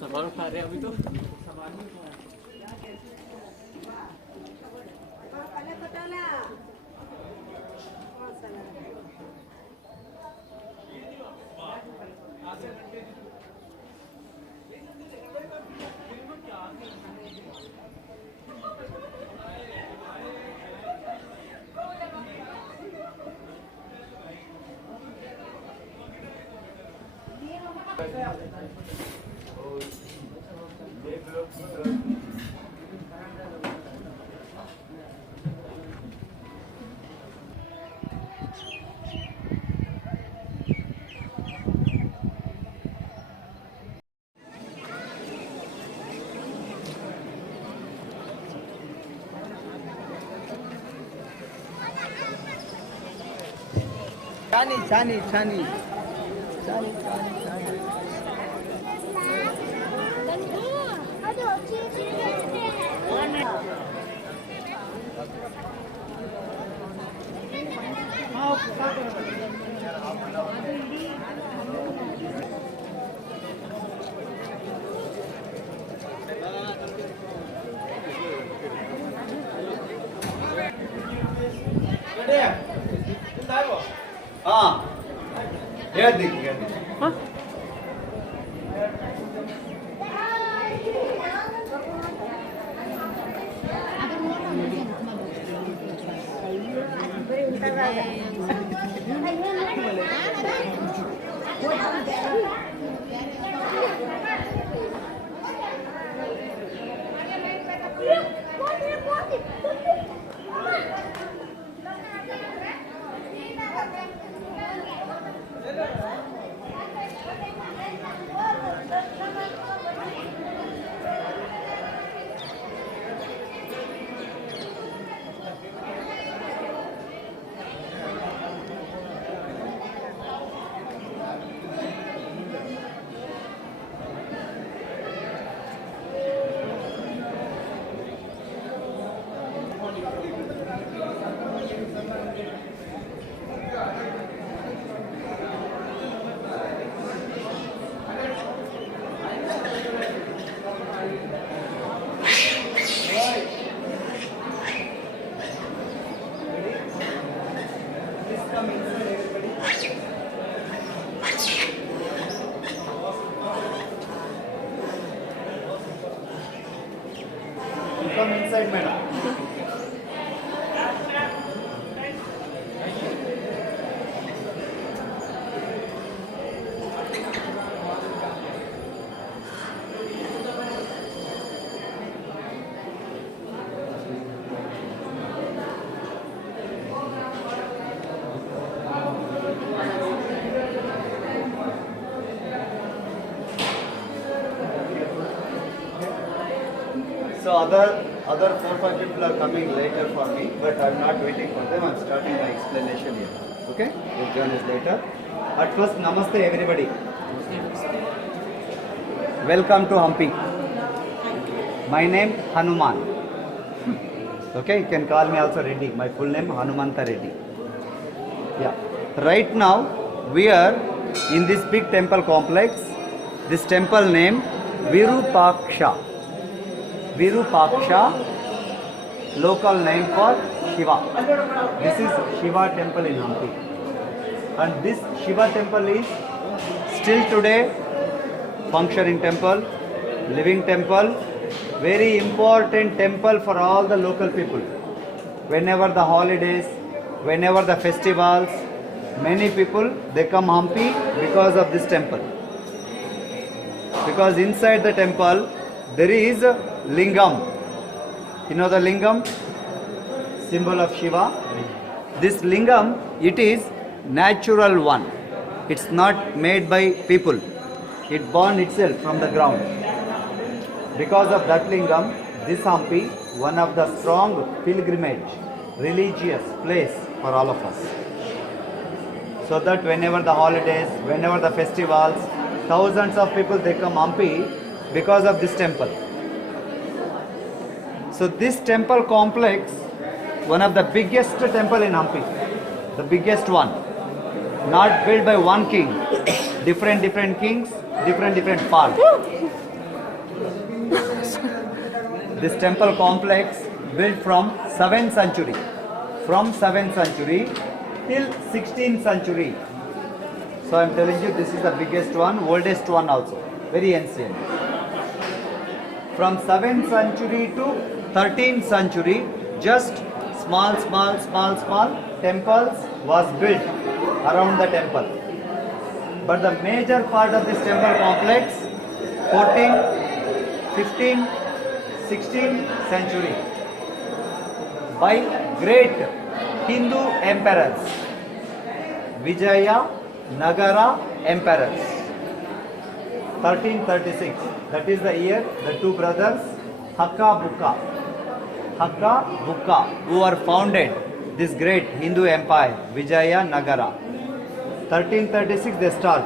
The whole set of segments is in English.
सामान उठा रहे अभी तो Chani. Come inside, madam. So other 4-5 people are coming later for me, but I'm not waiting for them. I'm starting my explanation here. Okay? You'll join us later. At first, namaste everybody. Welcome to Hampi. My name Hanuman. Okay, you can call me also Reddy. My full name Hanumanta Reddy. Yeah. Right now we are in this big temple complex. This temple name Virupaksha. Virupaksha, local name for Shiva. This is Shiva Temple in Hampi. And this Shiva Temple is still today functioning temple, living temple, very important temple for all the local people. Whenever the holidays, whenever the festivals, many people they come Hampi because of this temple. Because inside the temple there is a Lingam. You know the Lingam? Symbol of Shiva. This Lingam, it is natural one. It's not made by people. It born itself from the ground. Because of that Lingam, this Hampi, one of the strong pilgrimage, religious place for all of us. So that whenever the holidays, whenever the festivals, thousands of people they come Hampi because of this temple. So this temple complex, one of the biggest temple in Hampi, the biggest one, not built by one king, different kings, different parts. This temple complex built from 7th century, till 16th century. So I am telling you, this is the biggest one, oldest one also, very ancient. From 7th century to 13th century, just small temples was built around the temple. But the major part of this temple complex, 14th, 15th, 16th century, by great Hindu emperors, Vijayanagara emperors. 1336, that is the year the two brothers Hakka Bukka, who are founded this great Hindu empire, Vijayanagara. 1336 they start.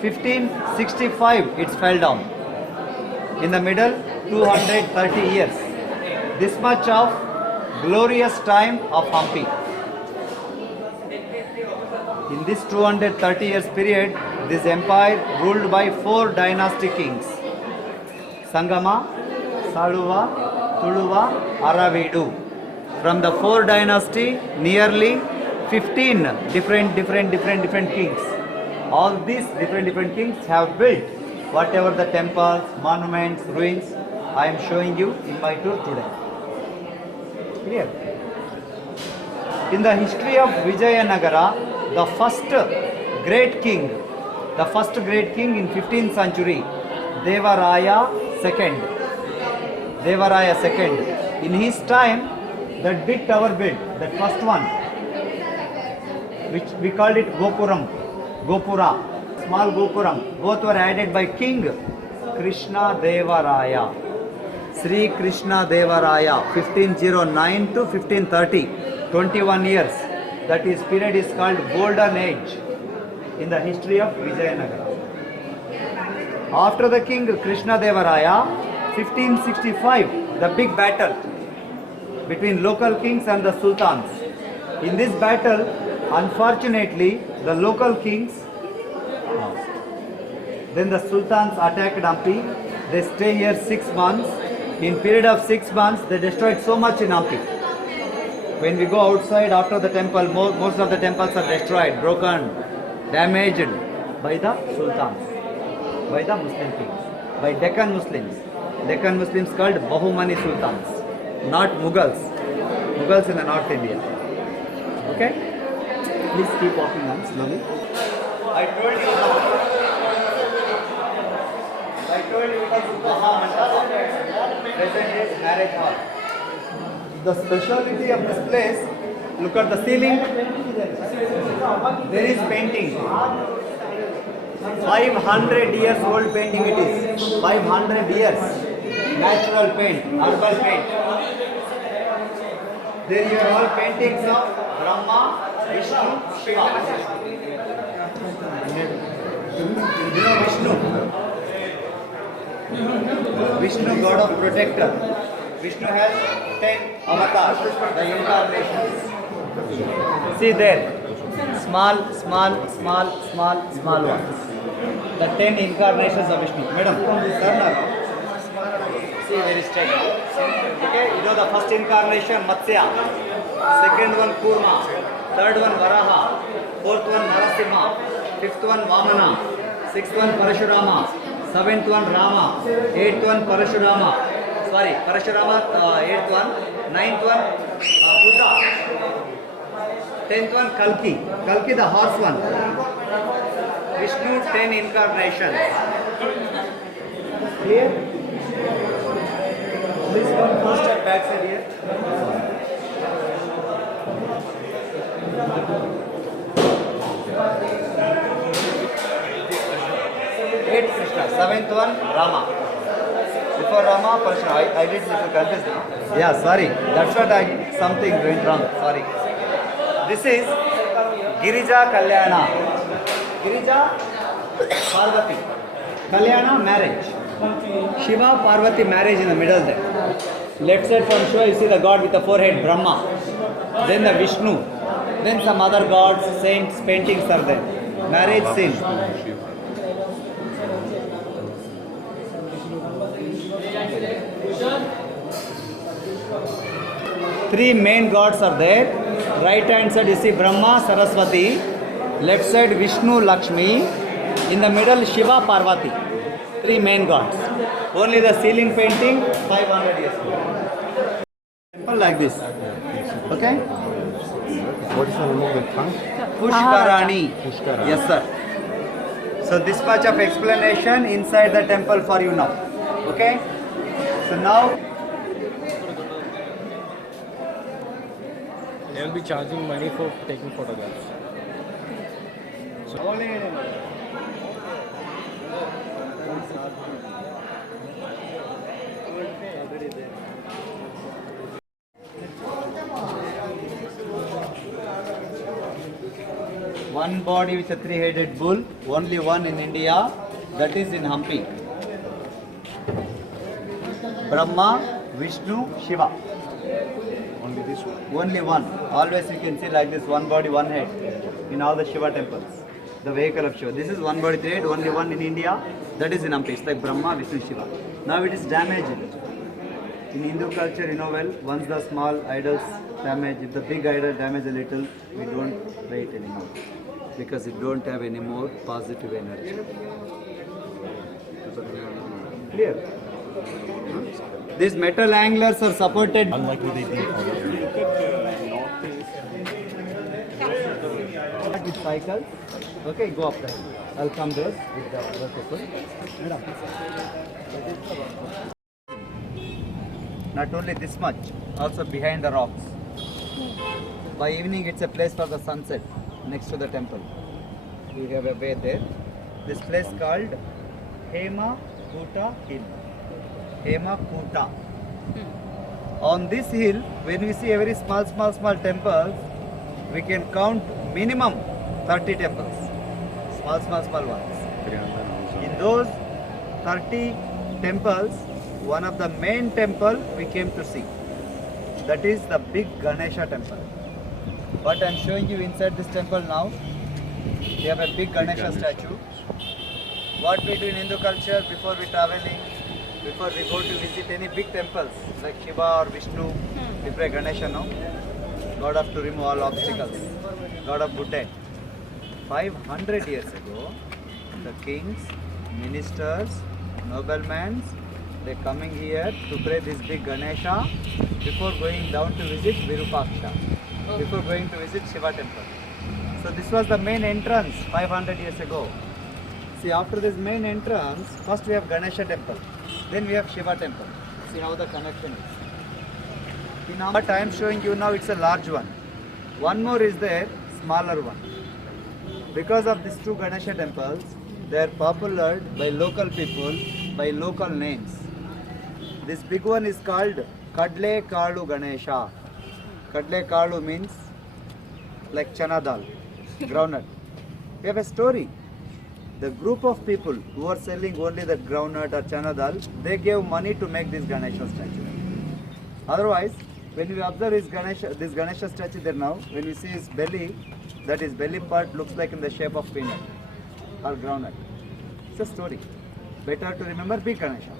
1565 it fell down. In the middle, 230 years. This much of glorious time of Hampi. In this 230 years period, this empire ruled by 4 dynasty kings: Sangama, Saluva, Tuluva, Aravidu. From the 4 dynasty, nearly 15 different kings. All these different kings have built whatever the temples, monuments, ruins I am showing you in my tour today. Clear? In the history of Vijayanagara, the first great king in 15th century, Devaraya II. In his time, that big tower built, that first one, which we called it Gopura, small Gopuram, both were added by King Krishna Devaraya. Sri Krishna Devaraya, 1509 to 1530, 21 years. That is period is called Golden Age in the history of Vijayanagara. After the King Krishna Devaraya, 1565, the big battle between local kings and the sultans. In this battle, unfortunately, the local kings lost. Then the sultans attacked Hampi. They stay here 6 months. In period of 6 months, they destroyed so much in Hampi. When we go outside after the temple, most of the temples are destroyed, broken, damaged by the sultans, by the Muslim kings, by Deccan Muslims. Deccan Muslims called Bahumani Sultans, not Mughals. Mughals in the North India. Okay? Please keep walking on slowly. I told you it was present is marriage hall. The speciality of this place, look at the ceiling. There is painting. 500 years old painting it is. 500 years. natural paint, herbal paint. There you have all paintings of Brahma, Vishnu, Shiva. You know Vishnu? Vishnu, God of protector. Vishnu has 10 avatars, the incarnations. See there, small ones. The 10 incarnations of Vishnu. Madam, turn around. See, very straight. Okay, you know the first incarnation, Matsya. Second one, Kurma. Third one, Varaha. Fourth one, Narasimha. Fifth one, Vamana. Sixth one, Parashurama. Seventh one, Rama. Eighth one, Parashurama. Eighth one. Ninth one, Buddha. 10th one, Kalki. Kalki, the horse one. Vishnu, 10 incarnations. Clear? Please come 4 step back side here. 8th Krishna. 7th one, Rama. Before Rama, Parashurama. I did little confused. Yeah, sorry. That's what something went wrong. Sorry. This is Girija Kalyana. Girija Parvati. Kalyana marriage. Shiva Parvati marriage in the middle there. Left side from Shiva you see the god with the forehead Brahma. Then the Vishnu. Then some other gods, saints, paintings are there. Marriage scene. Three main gods are there. Right hand side you see Brahma, Saraswati. Left side Vishnu, Lakshmi. In the middle Shiva, Parvati. Three main gods. Only the ceiling painting 500 years ago. Temple like this. Okay? What is the name of the trunk? Pushkarani. Pushkarani. Yes sir. So this much of explanation inside the temple for you now. Okay? So now They will be charging money for taking photographs. one body with a three-headed bull, only one in India, that is in Hampi. Brahma, Vishnu, Shiva. Only this one. Only one. Always you can see like this, one body, one head in all the Shiva temples. The vehicle of Shiva. This is one body, three head, only one in India, that is in Hampi. It's like Brahma, Vishnu, Shiva. Now it is damaged. In Hindu culture, you know well, once the small idols damage, if the big idol damage a little, we don't pray it anymore. Because it don't have any more positive energy. Clear? These metal anglers are supported. Unlike what they did With cycles. Okay, go up there. I'll come there with the other people. Madam. Not only this much, also behind the rocks. By evening, it's a place for the sunset next to the temple. We have a way there. This place called Hema Kuta Hill. Hema Kuta. On this hill, when we see every small temples, we can count minimum 30 temples. Small ones. In those 30 temples, one of the main temple we came to see. That is the big Ganesha Temple. But I am showing you inside this temple now. We have a big Ganesha statue. What we do in Hindu culture before we traveling, before we go to visit any big temples like Shiva or Vishnu, we pray Ganesha, no? God have to remove all obstacles. God of good day. 500 years ago, the kings, ministers, noblemen, they coming here to pray this big Ganesha before going down to visit Virupaksha, before going to visit Shiva Temple. So this was the main entrance 500 years ago. See, after this main entrance, first we have Ganesha Temple, then we have Shiva Temple. See how the connection is. But I am showing you now it's a large one. One more is there, smaller one. Because of these two Ganesha temples, they are popular by local people by local names. This big one is called Kadle Kalu Ganesha. Kadle Kalu means like chana dal, groundnut. We have a story. The group of people who are selling only that groundnut or chana dal, they gave money to make this Ganesha statue. Otherwise, when we observe this Ganesha statue there now, when we see his belly, that his belly part looks like in the shape of peanut or groundnut. It's a story. Better to remember big Ganesha.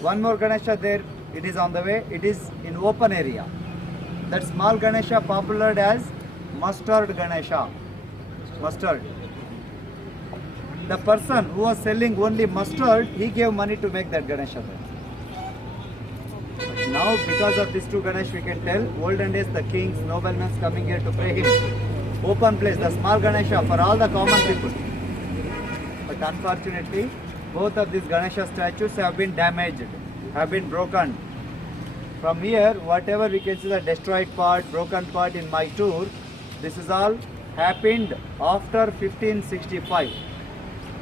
One more Ganesha there, it is on the way, it is in open area. That small Ganesha popular as mustard Ganesha. Mustard. The person who was selling only mustard, he gave money to make that Ganesha there. But now because of these two Ganesh we can tell, olden days the kings, noblemen coming here to pray him. Open place, the small Ganesha for all the common people. But unfortunately, both of these Ganesha statues have been damaged, have been broken. From here, whatever we can see the destroyed part, broken part in my tour, this is all happened after 1565.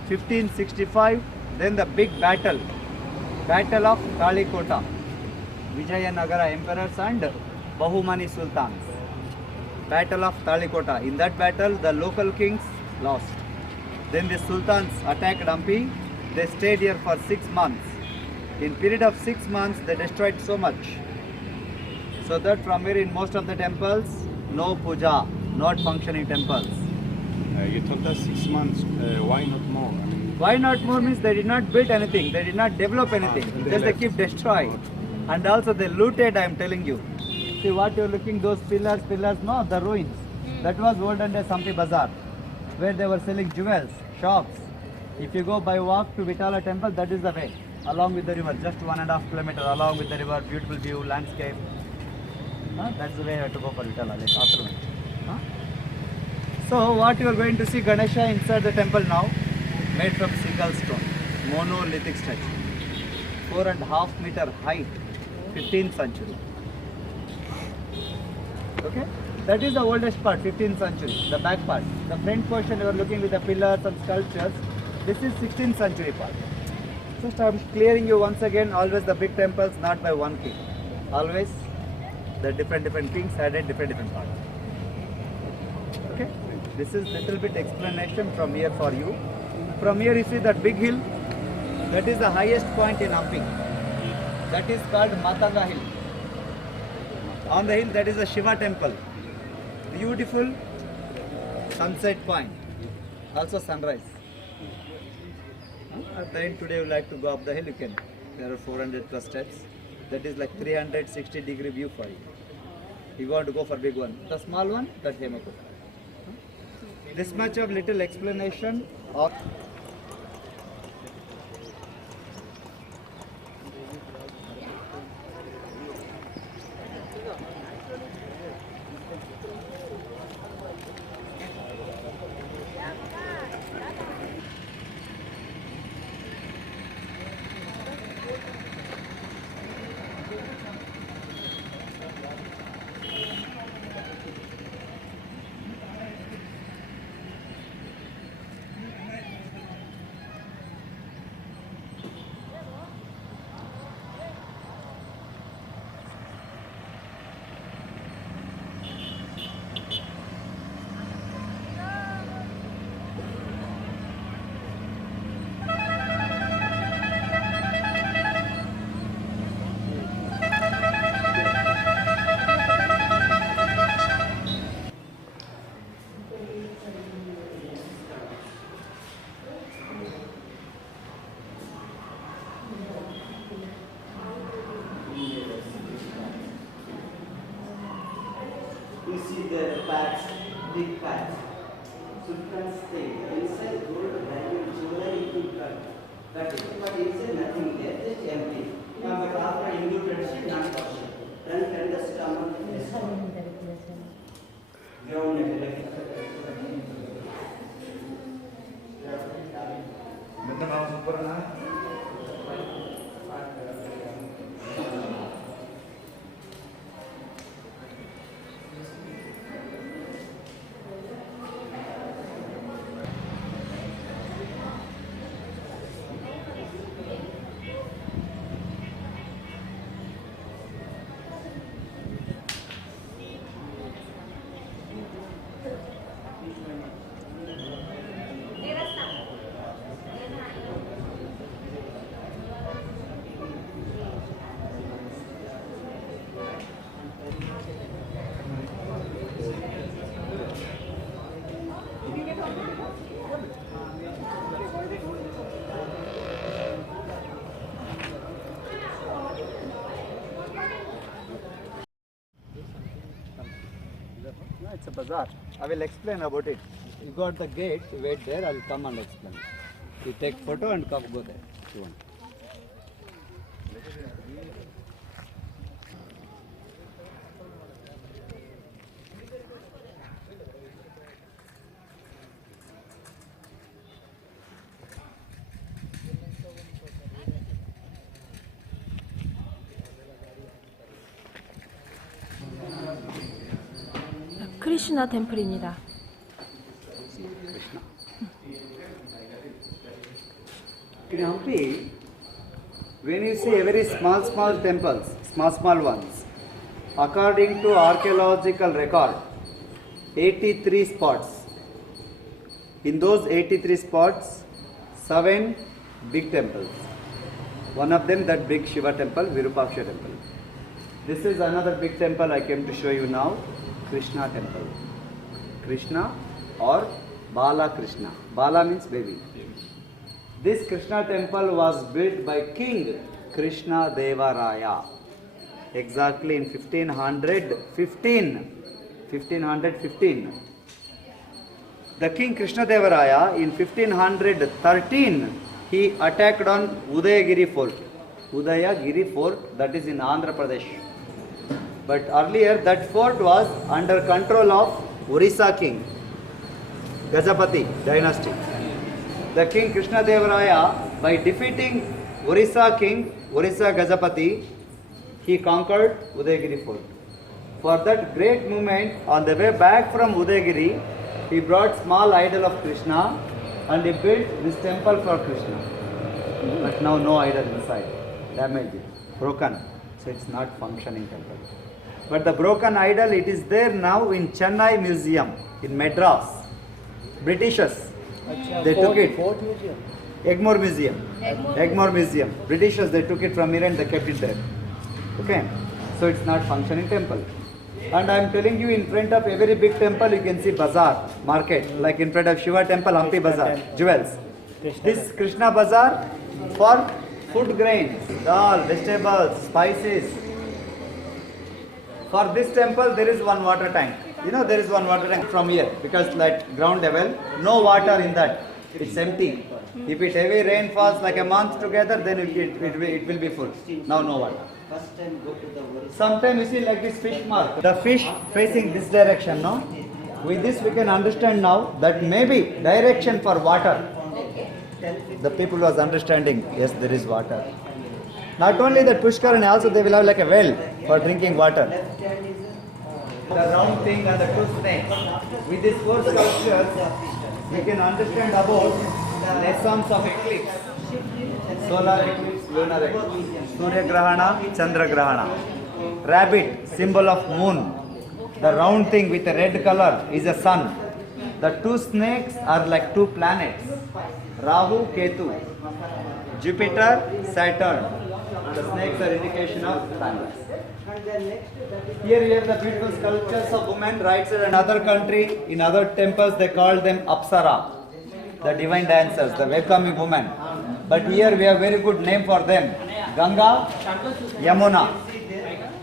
1565, then the big battle of Talikota. Vijayanagara emperors and Bahumani sultans. Battle of Talikota. In that battle, the local kings lost. Then the sultans attacked Hampi. They stayed here for 6 months. In period of 6 months, they destroyed so much. So that from here in most of the temples, no puja, not functioning temples. You told us 6 months. Why not more? I mean, Why not more means they did not build anything, they did not develop anything, just they keep destroying. And also they looted, I am telling you. See what you are looking, those pillars, no, the ruins. That was olden days Hampi Bazaar, where they were selling jewels, shops. If you go by walk to Vitala Temple, that is the way, along with the river, just 1.5 kilometers along with the river, beautiful view, landscape. That's the way you have to go for Vitala, like afterwards. So what you are going to see Ganesha inside the temple now, made from single stone, monolithic statue, 4.5 meter height, 15th century. Okay, that is the oldest part, 15th century, the back part. The front portion you are looking with the pillars and sculptures, this is 16th century part. Just I am clearing you once again, always the big temples not by one king. Always the different kings added different parts. Okay, this is little bit explanation from here for you. From here you see that big hill, that is the highest point in Hampi. That is called Matanga Hill. On the hill that is the Shiva Temple. Beautiful sunset point, also sunrise. At the end today you like to go up the hill, you can. There are 400 plus steps. That is like 360-degree view for you. You want to go for big one. The small one, that Hemako. This much of little explanation of you see the pads, big pads. So you can stay inside gold value jewelry you can cut it. But inside nothing there, just empty. But after indifference, not possible. Front and the stomach is ground like bazaar. I will explain about it. You got the gate, wait there, I will come and explain. You take photo and come go there if you want. 크리슈나 템플입니다. In Hampi, when you see very small temples, small ones, according to archaeological record, 83 spots. In those 83 spots, 7 big temples. One of them that big Shiva Temple, Virupaksha Temple. This is another big temple I came to show you now, Krishna Temple. Krishna or Bala Krishna. Bala means baby. This Krishna Temple was built by King Krishna Deva Raya. Exactly in 1515. The King Krishna Deva Raya in 1513 he attacked on Udayagiri Fort. Udayagiri Fort, that is in Andhra Pradesh. But earlier that fort was under control of Orissa king, Gajapati dynasty. The King Krishna Deva Raya, by defeating Orissa king, Orissa Gajapati, he conquered Udayagiri fort. For that great movement, on the way back from Udayagiri, he brought small idol of Krishna and he built this temple for Krishna. But now no idol inside, damaged, broken, so it's not functioning temple. But the broken idol, it is there now in Chennai Museum in Madras. Britishers, they took it. Egmore Museum. Britishers, they took it from here and they kept it there. Okay, so it's not functioning temple. And I am telling you, in front of every big temple you can see bazaar, market, like in front of Shiva Temple, Hampi bazaar, jewels. This Krishna bazaar for food grains, dal, vegetables, spices. For this temple there is one water tank. You know there is one water tank from here because like ground level, no water in that. It's empty. If it heavy rain falls like a month together, then it will be full. Now no water. First time go to the Orissa. Sometimes you see like this fish mark. The fish facing this direction, no? With this we can understand now that maybe direction for water. The people was understanding, yes, there is water. Not only that Pushkarani, also they will have like a well for drinking water. The round thing and the two snakes. With these four sculptures, we can understand about the lessons of eclipse. Solar eclipse, lunar eclipse. Surya Grahana, Chandra Grahana. Rabbit, symbol of moon. The round thing with a red color is a sun. The two snakes are like two planets. Rahu, Ketu. Jupiter, Saturn. The snakes are indication of planets. Here we have the beautiful sculptures of women right side. In other country, in other temples they call them Apsara, the divine dancers, the welcoming women. But here we have very good name for them. Ganga, Yamuna.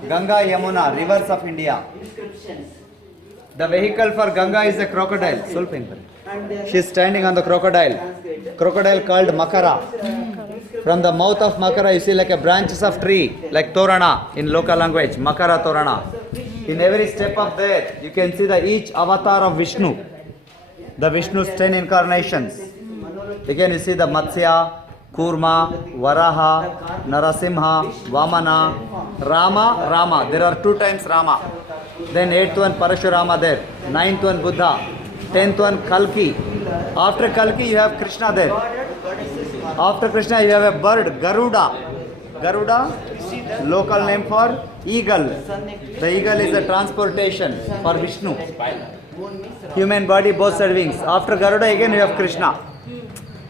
Ganga, Yamuna, rivers of India. The vehicle for Ganga is a crocodile. She is standing on the crocodile. Crocodile called Makara. From the mouth of Makara you see like a branches of tree, like Torana in local language, Makara Torana. In every step of there you can see the each avatar of Vishnu. The Vishnu's 10 incarnations. Again you see the Matsya, Kurma, Varaha, Narasimha, Vamana, Rama. There are 2 times Rama. Then 8th one Parashurama there. 9th one Buddha. 10th one Kalki. After Kalki you have Krishna there. After Krishna you have a bird, Garuda. Garuda, local name for eagle. The eagle is a transportation for Vishnu. Human body, both side wings. After Garuda again you have Krishna.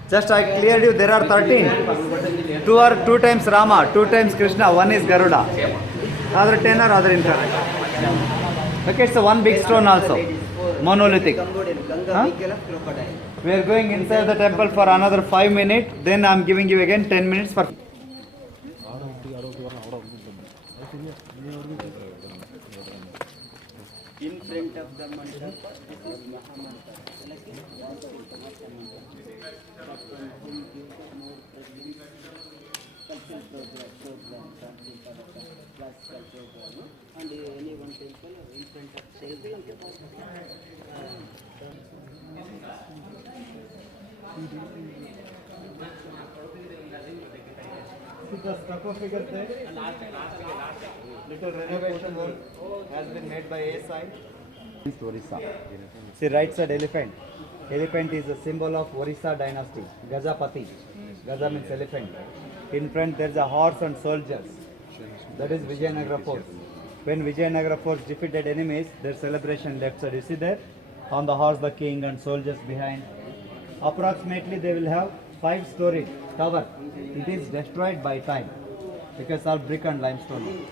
Just I cleared you, there are 13. 2 are 2 times Rama, 2 times Krishna, 1 is Garuda. Other 10 are other incarnations. Okay, so one big stone also. Monolithic. Huh? We are going inside the temple for another 5 minutes. Then I am giving you again 10 minutes for. In front of the mandapa, this is Mahamandapa. Like it, Captain whom gives more presence, cultural program, classical program, and any one temple in front of children. The sarcophagus there, little renovation work has been made by A side. Orissa. See, right side elephant. Elephant is a symbol of Orissa dynasty. Gajapati. Gaja means elephant. In front there is a horse and soldiers. That is Vijayanagara force. When Vijayanagara force defeated enemies, their celebration left side. You see there? On the horse the king and soldiers behind. Approximately they will have 5-story tower. It is destroyed by time because all brick and limestone.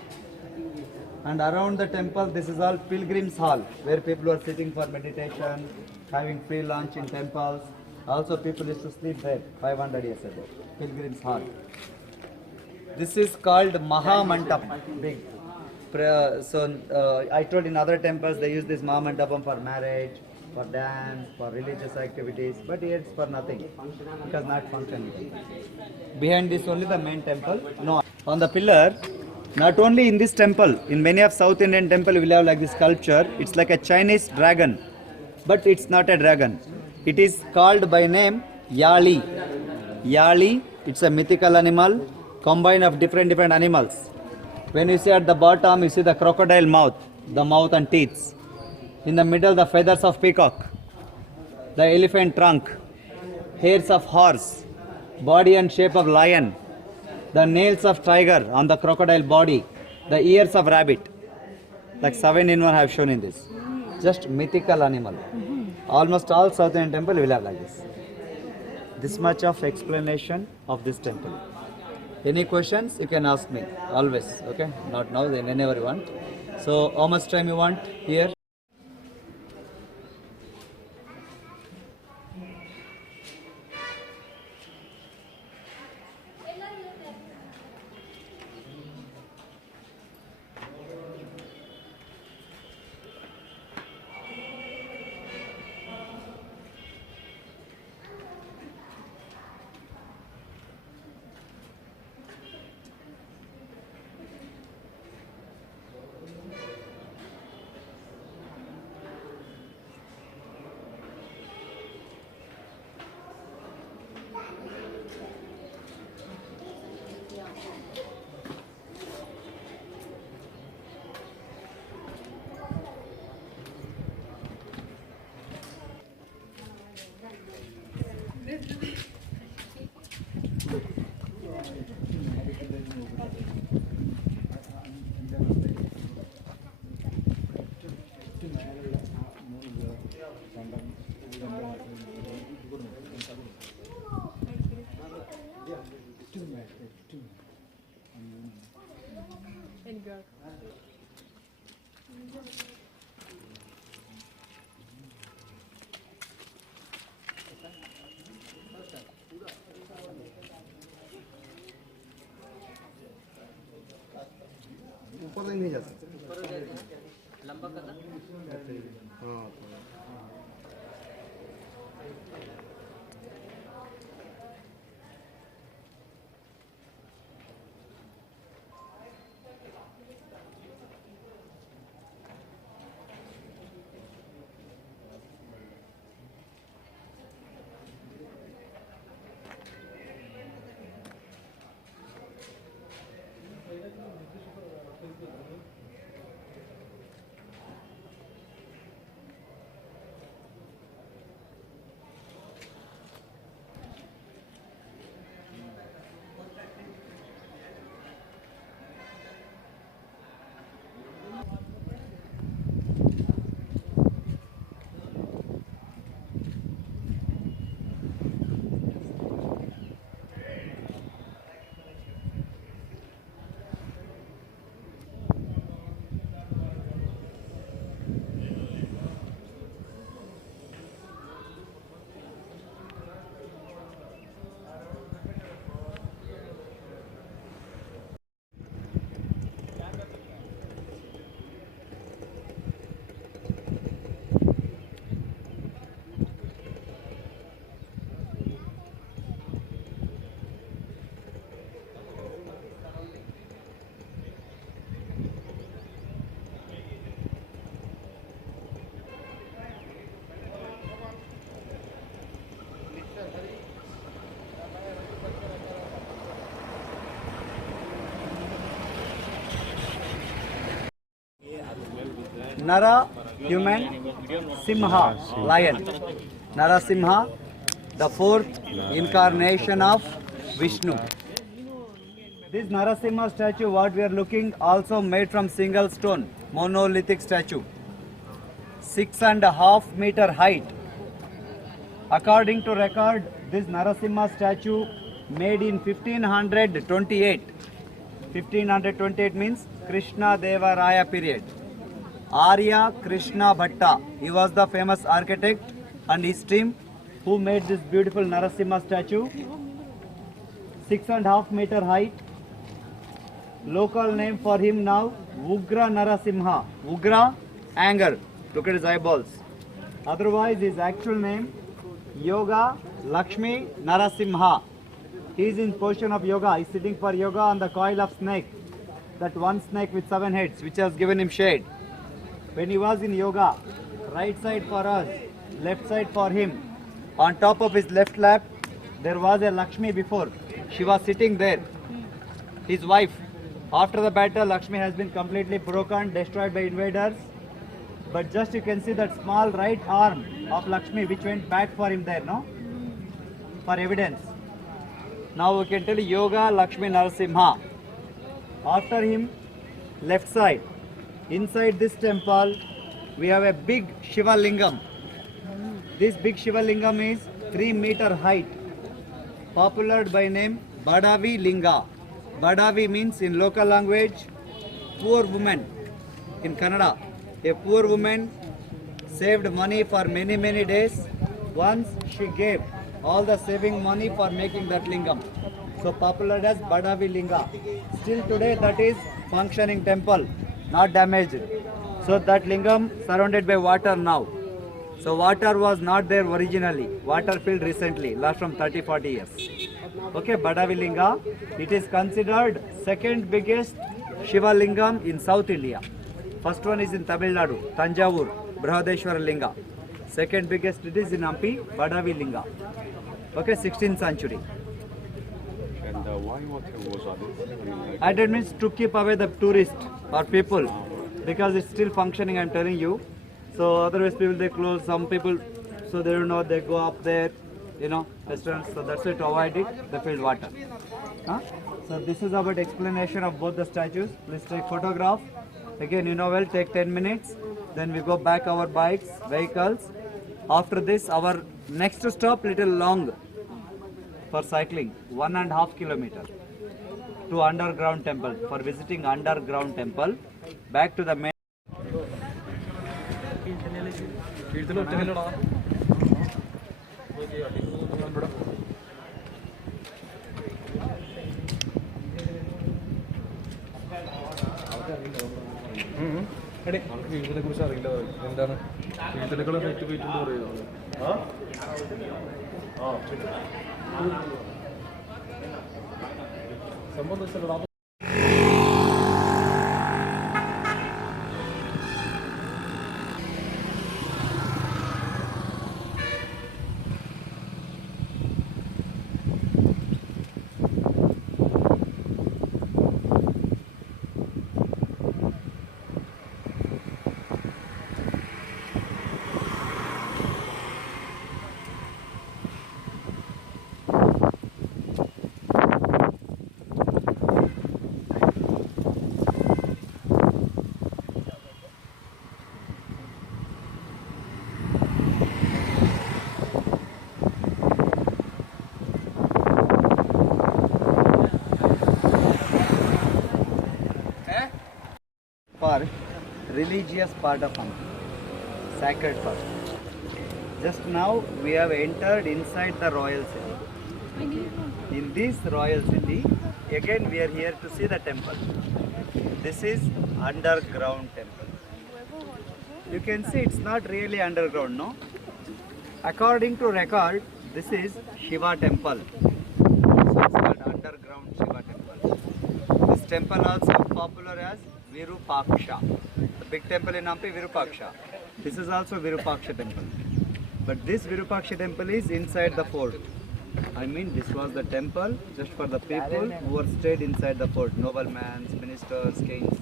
And around the temple, this is all pilgrims hall where people are sitting for meditation, having free lunch in temples. Also people used to sleep there 500 years ago. Pilgrims hall. This is called Maha Mandap. Big. I told in other temples they use this Maha Mandapam for marriage, for dance, for religious activities, but here it's for nothing because not functioning. Behind this only the main temple. No, on the pillar, not only in this temple, in many of South Indian temple we will have like this sculpture. It's like a Chinese dragon, but it's not a dragon. It is called by name Yali. Yali, it's a mythical animal, combine of different animals. When you see at the bottom, you see the crocodile mouth, the mouth and teeth. In the middle, the feathers of peacock, the elephant trunk, hairs of horse, body and shape of lion, the nails of tiger on the crocodile body, the ears of rabbit. Like 7-in-1 I have shown in this. Just mythical animal. Almost all South Indian temple will have like this. This much of explanation of this temple. Any questions you can ask me always. Okay, not now, then whenever you want. So how much time you want here? ऊपर तक नहीं जा सकते लंबा कदम हाँ Nara, human, Simha, lion. Narasimha, the fourth incarnation of Vishnu. This Narasimha statue, what we are looking, also made from single stone, monolithic statue. 6.5 meter height. According to record, this Narasimha statue made in 1528. 1528 means Krishna Devaraya period. Arya Krishna Bhatta, he was the famous architect, and his team who made this beautiful Narasimha statue. 6.5 meter height. Local name for him now, Ugra Narasimha. Ugra, anger. Look at his eyeballs. Otherwise, his actual name, Yoga Lakshmi Narasimha. He is in position of yoga. He is sitting for yoga on the coil of snake. That one snake with 7 heads, which has given him shade. When he was in yoga, right side for us, left side for him. On top of his left lap, there was a Lakshmi before. She was sitting there. His wife. After the battle, Lakshmi has been completely broken, destroyed by invaders. But just you can see that small right arm of Lakshmi which went back for him there, no? For evidence. Now we can tell Yoga Lakshmi Narasimha. After him, left side. Inside this temple, we have a big Shiva Lingam. This big Shiva Lingam is 3 meter height. Popular by name Badavi Linga. Badavi means in local language, poor woman. In Kannada, a poor woman saved money for many days. Once she gave all the saving money for making that lingam. So popular as Badavi Linga. Still today that is functioning temple, not damaged. So that lingam surrounded by water now. So water was not there originally. Water filled recently, last from 30-40 years. Okay, Badavi Linga. It is considered second biggest Shiva Lingam in South India. First one is in Tamil Nadu, Tanjavur, Brihadeshwara Linga. Second biggest it is in Hampi, Badavi Linga. Okay, 16th century. And why water was added? Added means to keep away the tourists or people, because it's still functioning, I'm telling you. So otherwise people they close, some people, so they don't know, they go up there, you know, restaurants. So that's why to avoid it, they fill water. Huh? So this is about explanation of both the statues. Let's take photograph. Again, you know, well, take 10 minutes. Then we go back our bikes, vehicles. After this, our next stop little long for cycling, 1.5 kilometers to underground temple, for visiting underground temple. Back to the main. കുറിച്ച് അറിയില്ല എന്താണ് ഇതിനേക്കാളും rate പോയിട്ടുണ്ട് പറയുമോ സംഭവം വെച്ചാൽ Part, religious part of Hampi, sacred part. Just now we have entered inside the royal city. In this royal city, again we are here to see the temple. This is underground temple. You can see it's not really underground, no? According to record, this is Shiva Temple. So it's called underground Shiva Temple. This temple also popular as Virupaksha. The big temple in Hampi, Virupaksha. This is also Virupaksha temple. But this Virupaksha temple is inside the fort. I mean, this was the temple just for the people who were stayed inside the fort. Noblemen, ministers, kings.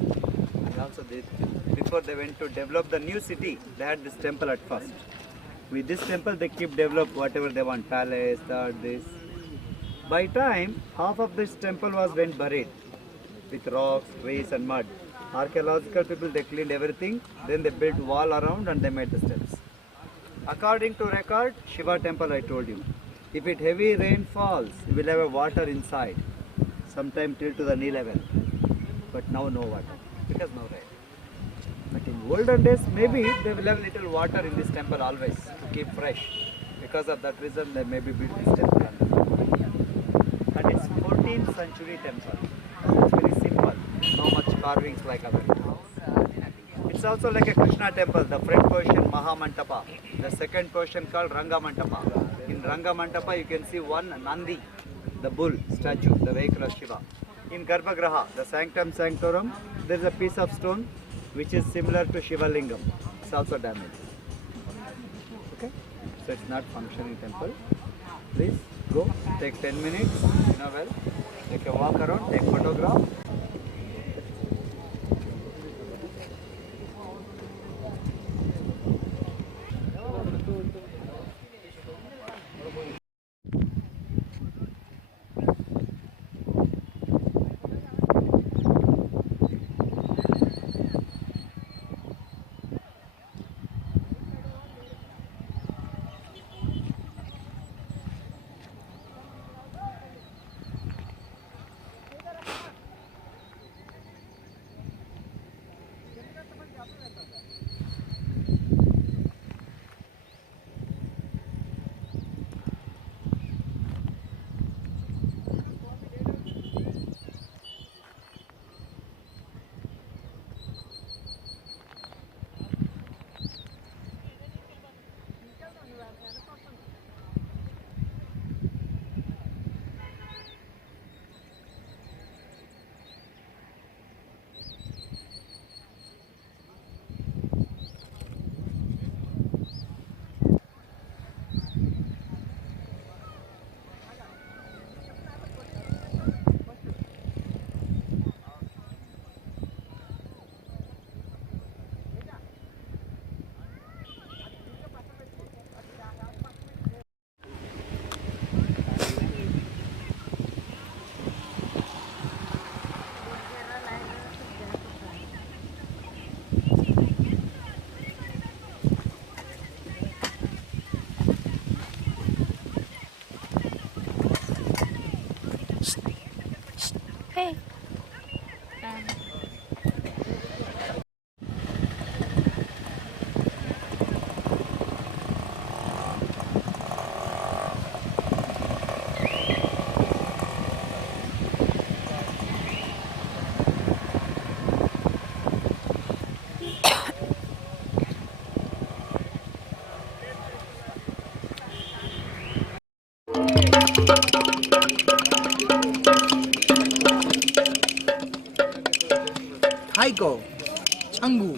And also this before they went to develop the new city, they had this temple at first. With this temple, they keep develop whatever they want, palace, that, this. By time, half of this temple was went buried with rocks, trees and mud. Archaeological people, they cleaned everything, then they built wall around and they made the steps. According to record, Shiva Temple I told you, if it heavy rain falls, you will have a water inside, sometime till to the knee level. But now no water, because no rain. But in olden days, maybe they will have little water in this temple always to keep fresh. Because of that reason, they maybe built this temple. And it's 14th century temple. It's very simple, no much carvings like other temples. It's also like a Krishna temple. The front portion Maha Mantapa, the second portion called Ranga Mantapa. In Ranga Mantapa, you can see one Nandi, the bull statue, the vehicle of Shiva. In Garbhagraha, the sanctum sanctorum, there is a piece of stone which is similar to Shiva Lingam. It's also damaged. Okay? So it's not functioning temple. Please go, take 10 minutes, well, take a walk around, take photograph. Hey. Taiko, Changu,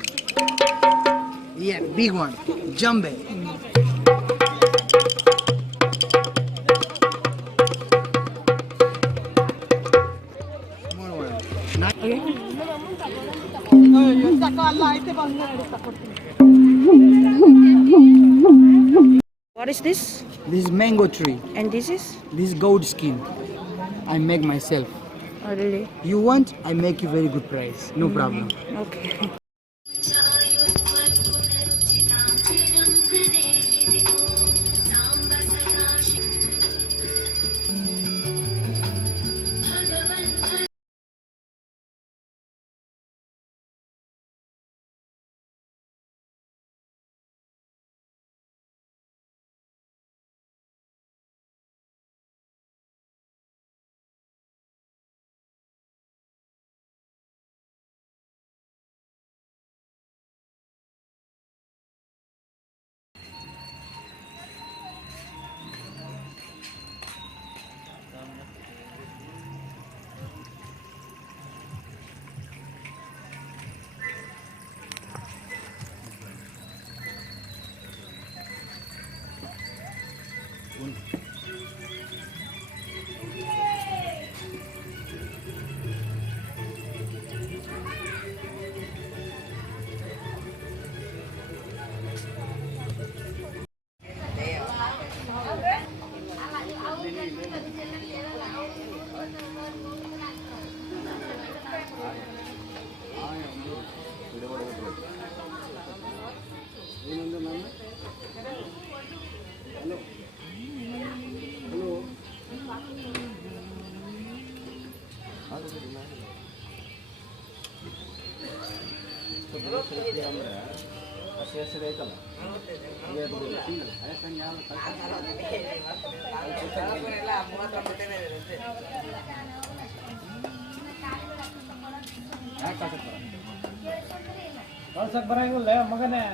yeah, big one, Jambe. Small one. What is this? This is mango tree. And this is? This is goat skin. I make myself. Oh, really? You want? I make you very good price. No problem. Okay. ಕಳ್ಸಕ್ ಬರಂಗಿಲ್ಲ ಮಗನೇ.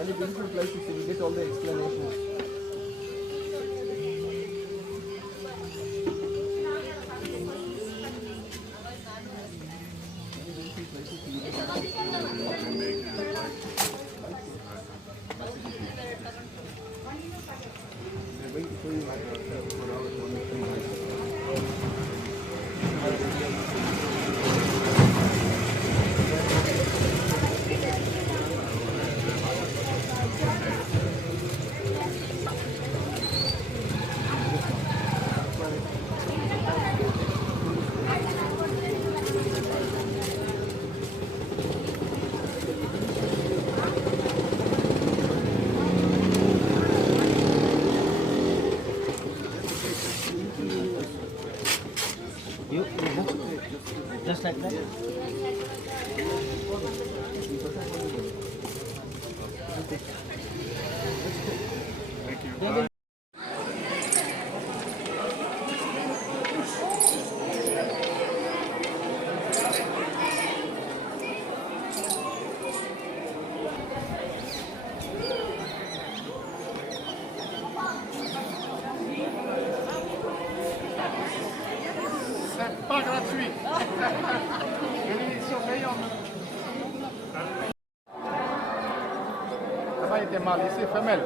Only beautiful places, you will get all the explanations. Just like that. Pas gratuit. L'émission payante. Ça a été mal ici, femelle.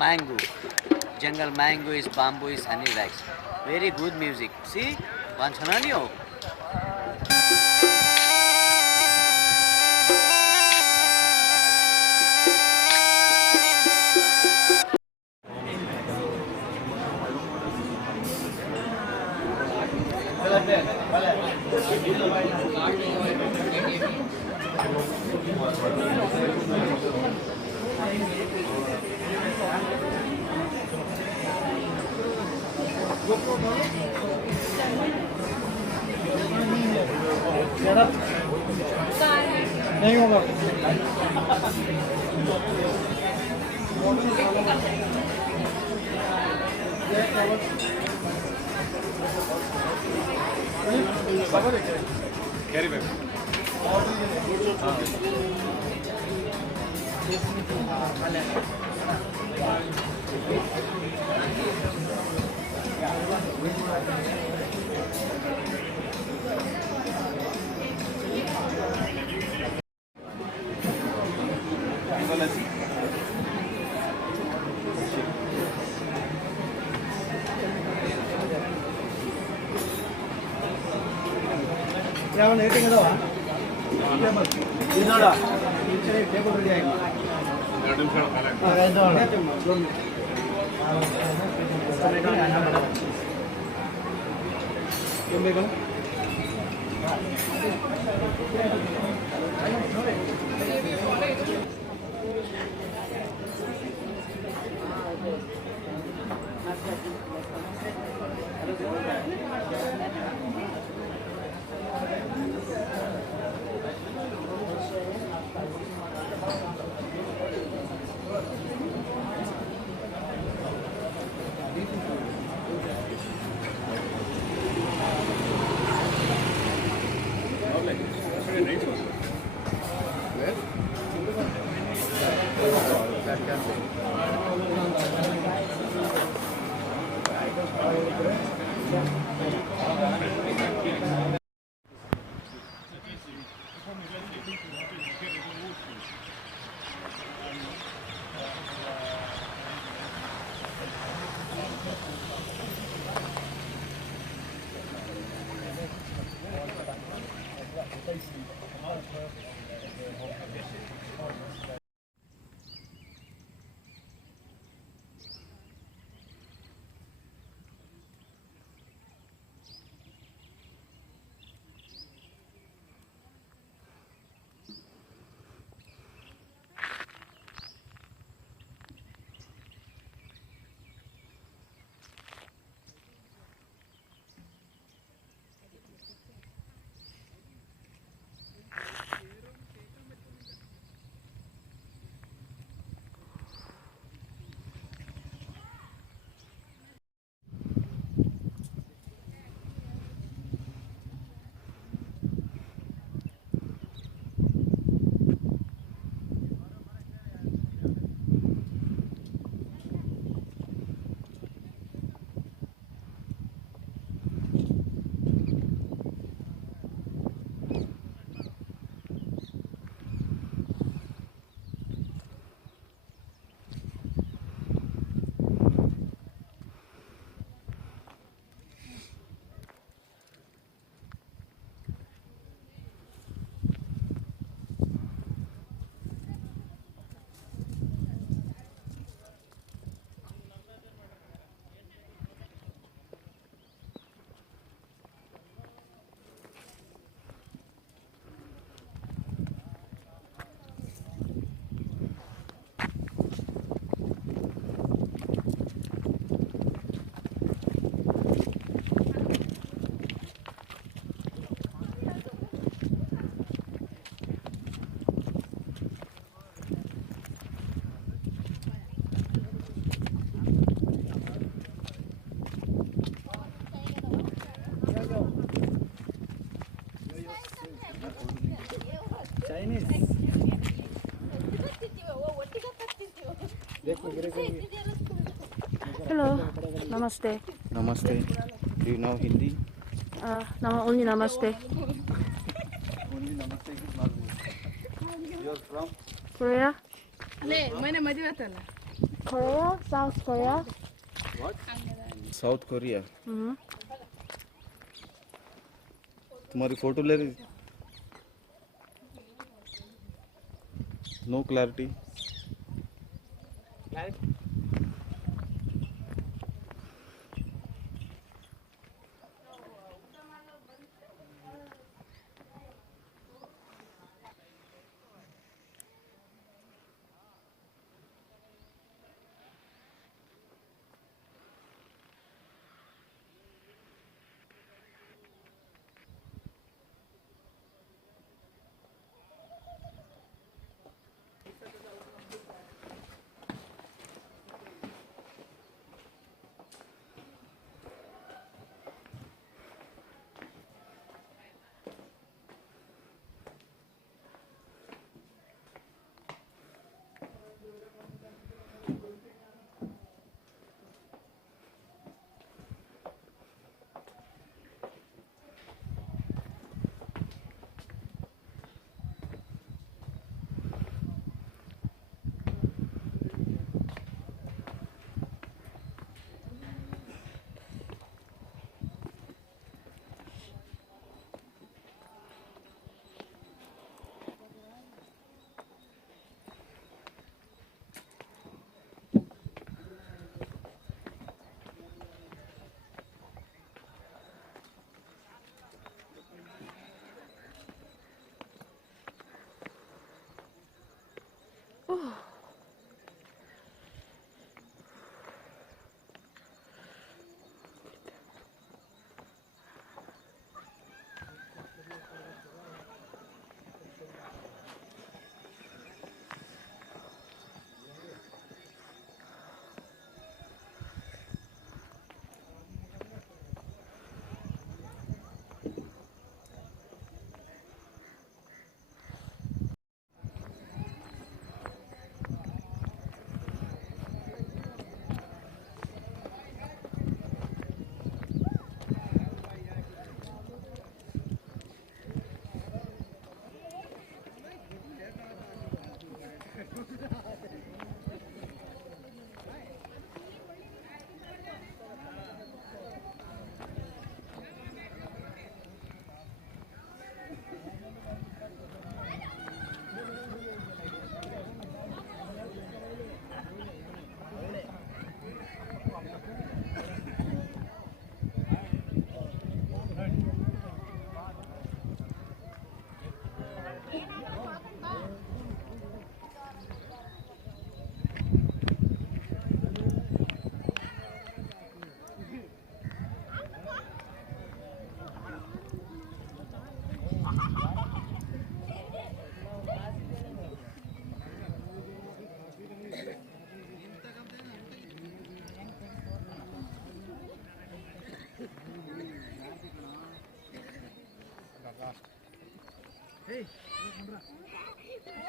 Mango. Jungle mango is bamboo is honey rice. Very good music. See? Vanchananyo. Carry back. Hello. Namaste. Namaste. Do you know Hindi? Only namaste. Only Namaste is not good. You are from? Korea? Korea? South Korea? What? South Korea. तुम्हारी photo ले रही no clarity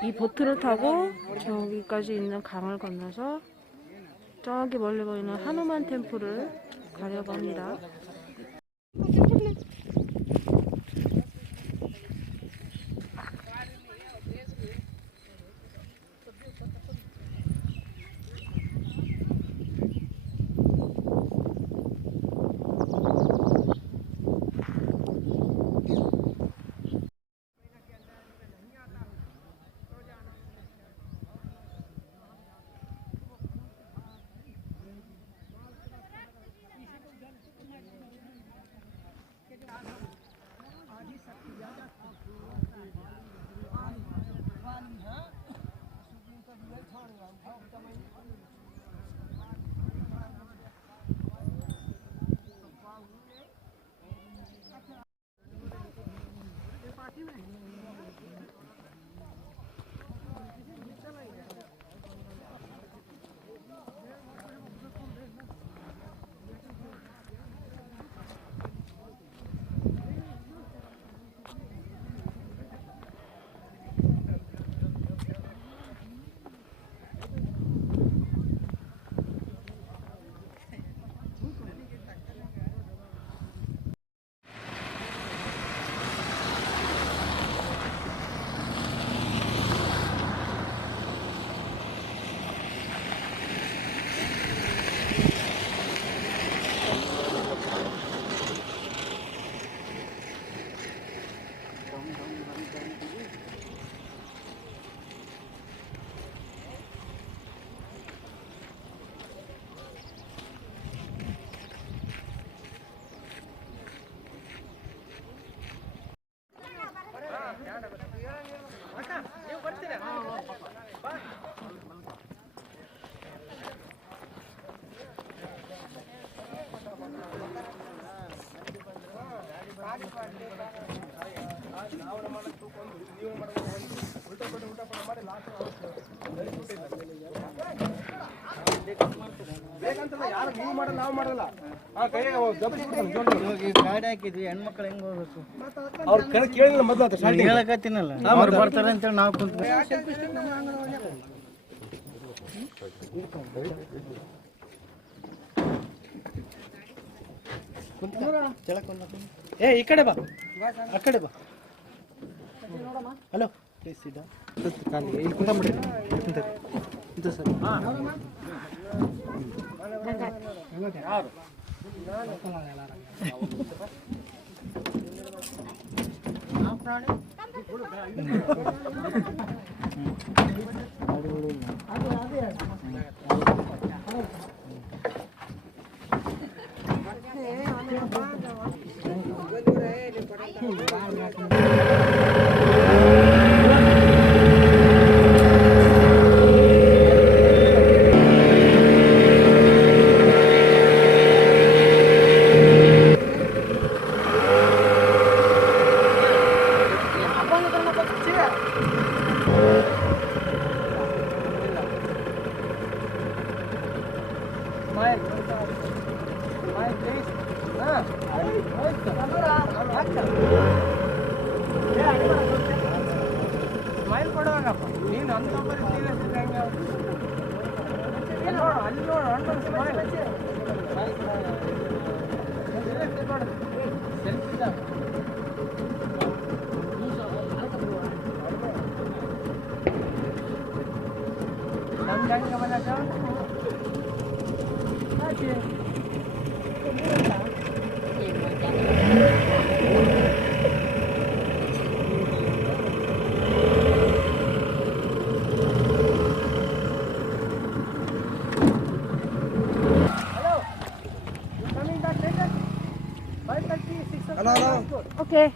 이 보트를 타고 저기까지 있는 강을 건너서 저기 멀리 보이는 하누만 템플을 가려고 합니다. ಗಾಡಿ ಹಾಕಿದ್ವಿ ಹೆಣ್ಮಕ್ಳು ಹೆಂಗ್ ಹೋಗ್ಬೇಕು ಅವ್ರ ಕಡೆ ಕೇಳಿಲ್ಲ ಮೊದಲು ಹೇಳಕತ್ತೀನಲ್ಲ ಅವ್ರು ಬರ್ತಾರೆ ಅಂತೇಳಿ ನಾವು ಕುಂತ ಏ ಈ ಕಡೆ ಬಾ ಆ ಕಡೆ ಬಾ ಹಲೋ ಪ್ಲೀಸ್ ಇಡ ಇಲ್ಲಿ ಕುಂತ್ಬಿಡ್ರಿ ಇಂತ sir Okay.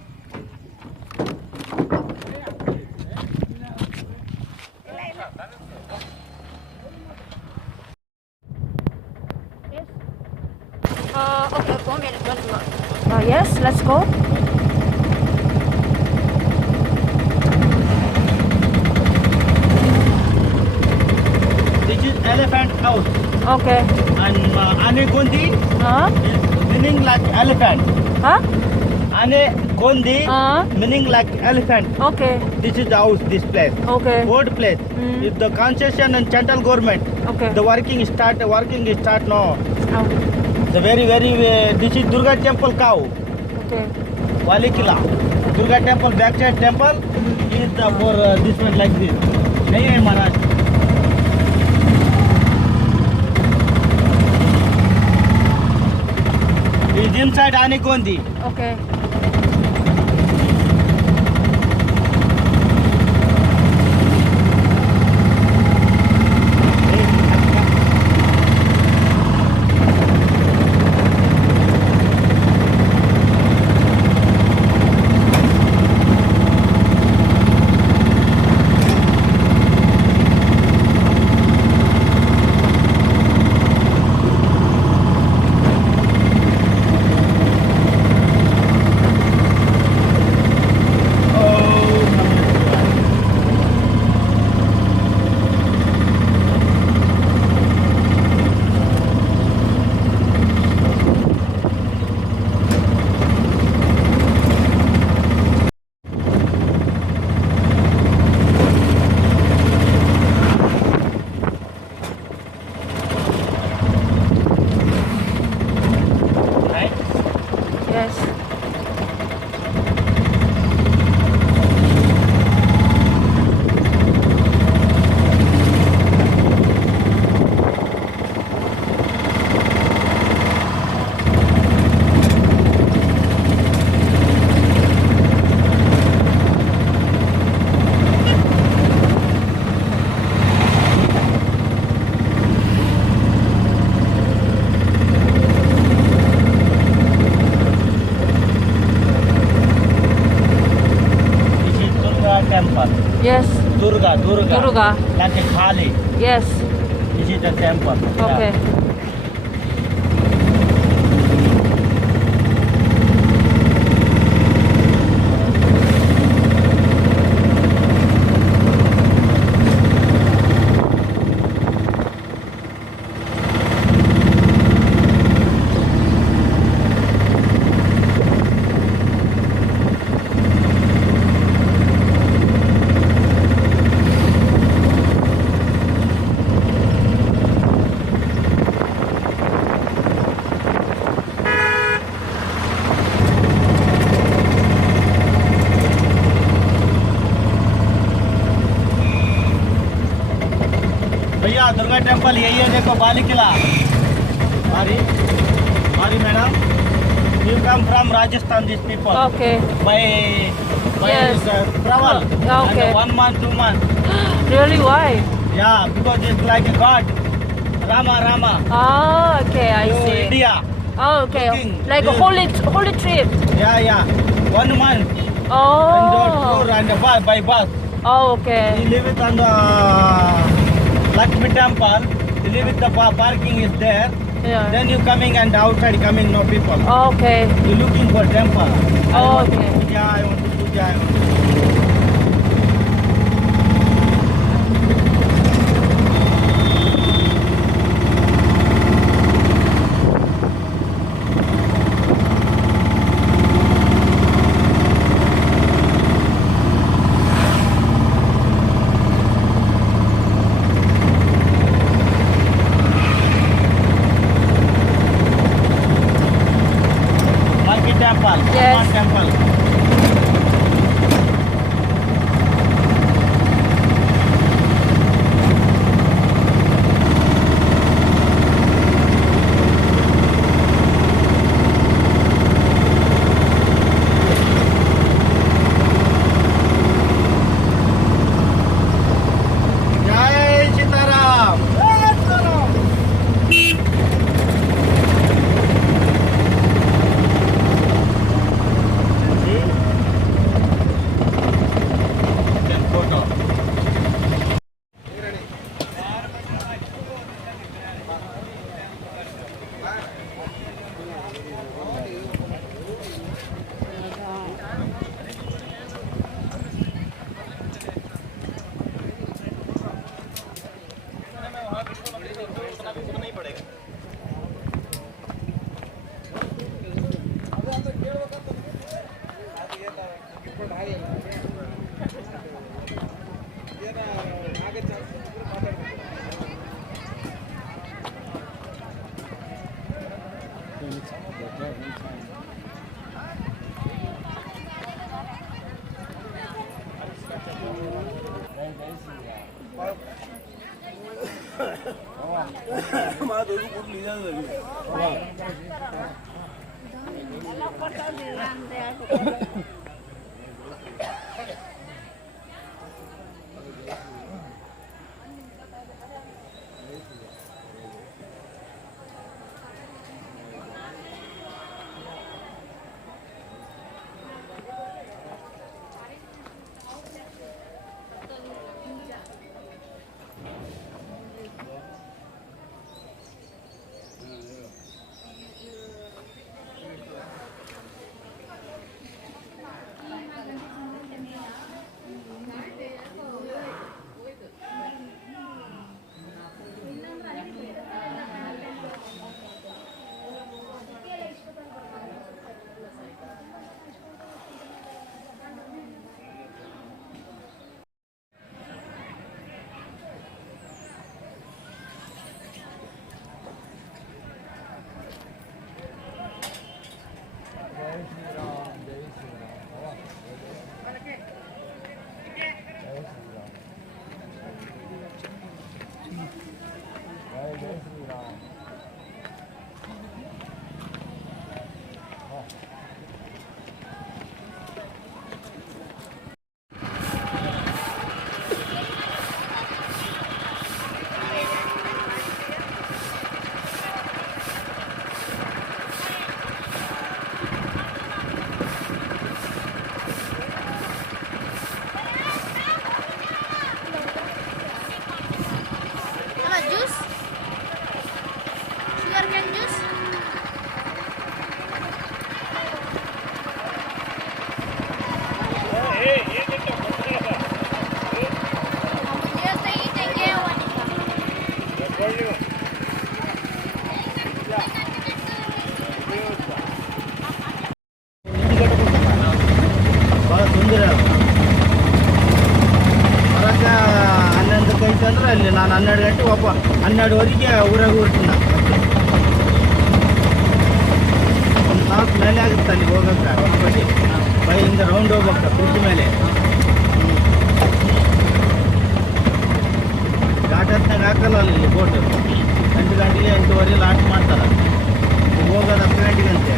Okay, 4 minutes, 1 more. Yes, let's go. This is elephant house Okay. and Anegundi Huh? is meaning like elephant. Huh? Gondi, Uh-huh. meaning like elephant. Okay. This is the house, this place. Okay. Old place. Mm. If the concession and central government, Okay. the working start now. Oh. The very, this is Durga Temple cow. Okay. Walikila. Durga Temple, backside temple is the for this one like this. Nahi hai Maharaj. Is inside Ani Gondi. Okay. Yes. This is Durga Temple. Yes. Durga. Durga. Like a Kali. Yes. This is the temple. Okay. भैया Durga temple यही है, देखो बाली किला. Sorry madam. You come from Rajasthan, these people. Okay. By Yes. travel. Okay. And 1 month, 2 months. Really? Why? Yeah, because it's like a god. Rama. Oh, okay. I To see. India. Oh, okay. Looking Like a this. holy trip. Yeah. 1 month. And Oh. tour and by bus. Oh, okay. You live it on the Lakshmi Temple. You live it, the parking is there. Yeah. Then you coming and outside coming, no people. Okay. You looking for temple. I Oh, want to okay. puja, I want to puja. Monkey Temple. Yes. Hनुमान Temple. जय सीताराम. जय Sitaram. Photo. ಅಲ್ಲಿ ನಾನು 12 ಗಂಟೆ 12ವರೆಗೆ ಊರಾಗ ಹೊರ್ತೀನಿ. ಒಂದು ತಾಸು ಮೇಲೆ ಆಗುತ್ತೆ ಅಲ್ಲಿ ಹೋಗಕ್ಕೆ. ಬೈಯಿಂದ ರೌಂಡ್ ಹೋಗ್ಬೇಕು ಬ್ರಿಡ್ಜ್ ಮೇಲೆ. ಘಾಟ್ ಹತ್ನಾಗ ಹಾಕಲ್ಲ ಅಲ್ಲಿ ಬೋಟ್. 8 ಗಂಟೆಗೆ 8:30 ಲಾಸ್ಟ್ ಮಾಡ್ತಾರೆ. ಹೋಗೋದು 10 ಗಂಟೆಗೆ ಅಂತೆ.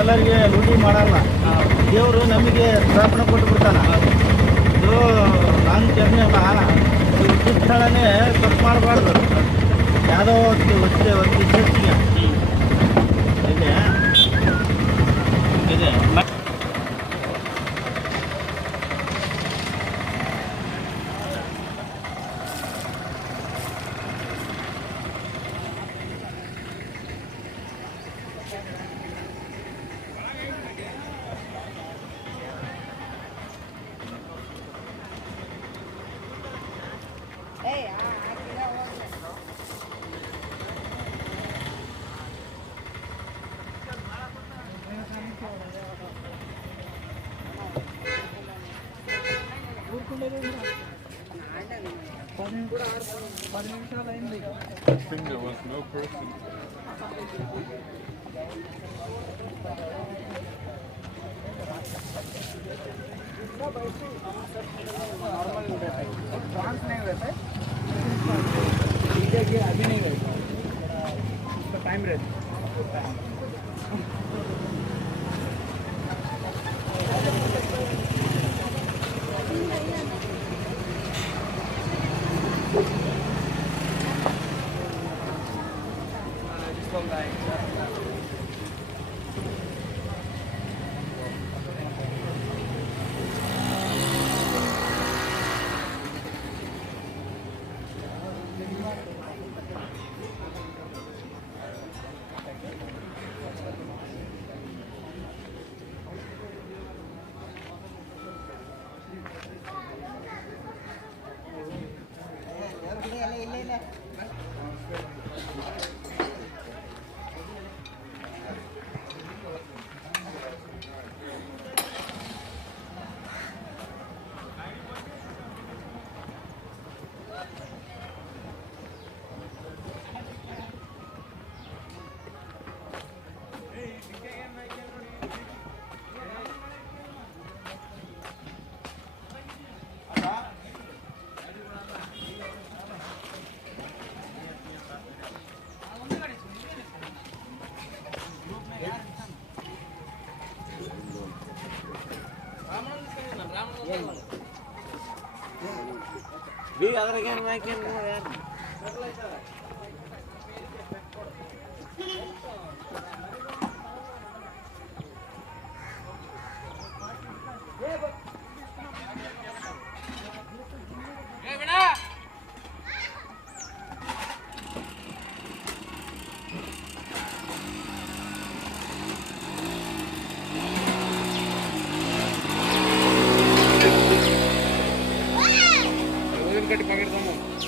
ಎಲ್ಲರಿಗೆ ಲೂಟಿ ಮಾಡಲ್ಲ. ದೇವರು ನಮಗೆ ಸ್ಥಾಪನೆ ಕೊಟ್ಟು ಬಿಡ್ತಾನೆ. ಇದು ಲಾಂಗ್ ಜರ್ನಿ ಅಲ್ಲ, ಸ್ಥಳನೇ ತಪ್ಪು ಮಾಡಬಾರ್ದು. ಯಾವುದೋ ಒಂದು ಚರ್ಚಿಗೆ ಇದೆ ಇದೆ I think there was no person. Normal France नहीं रहता है. अभी नहीं रहेगा, उसका टाइम रहता है। ಕಟ್ಟಿ ಪಾಕೆಟ್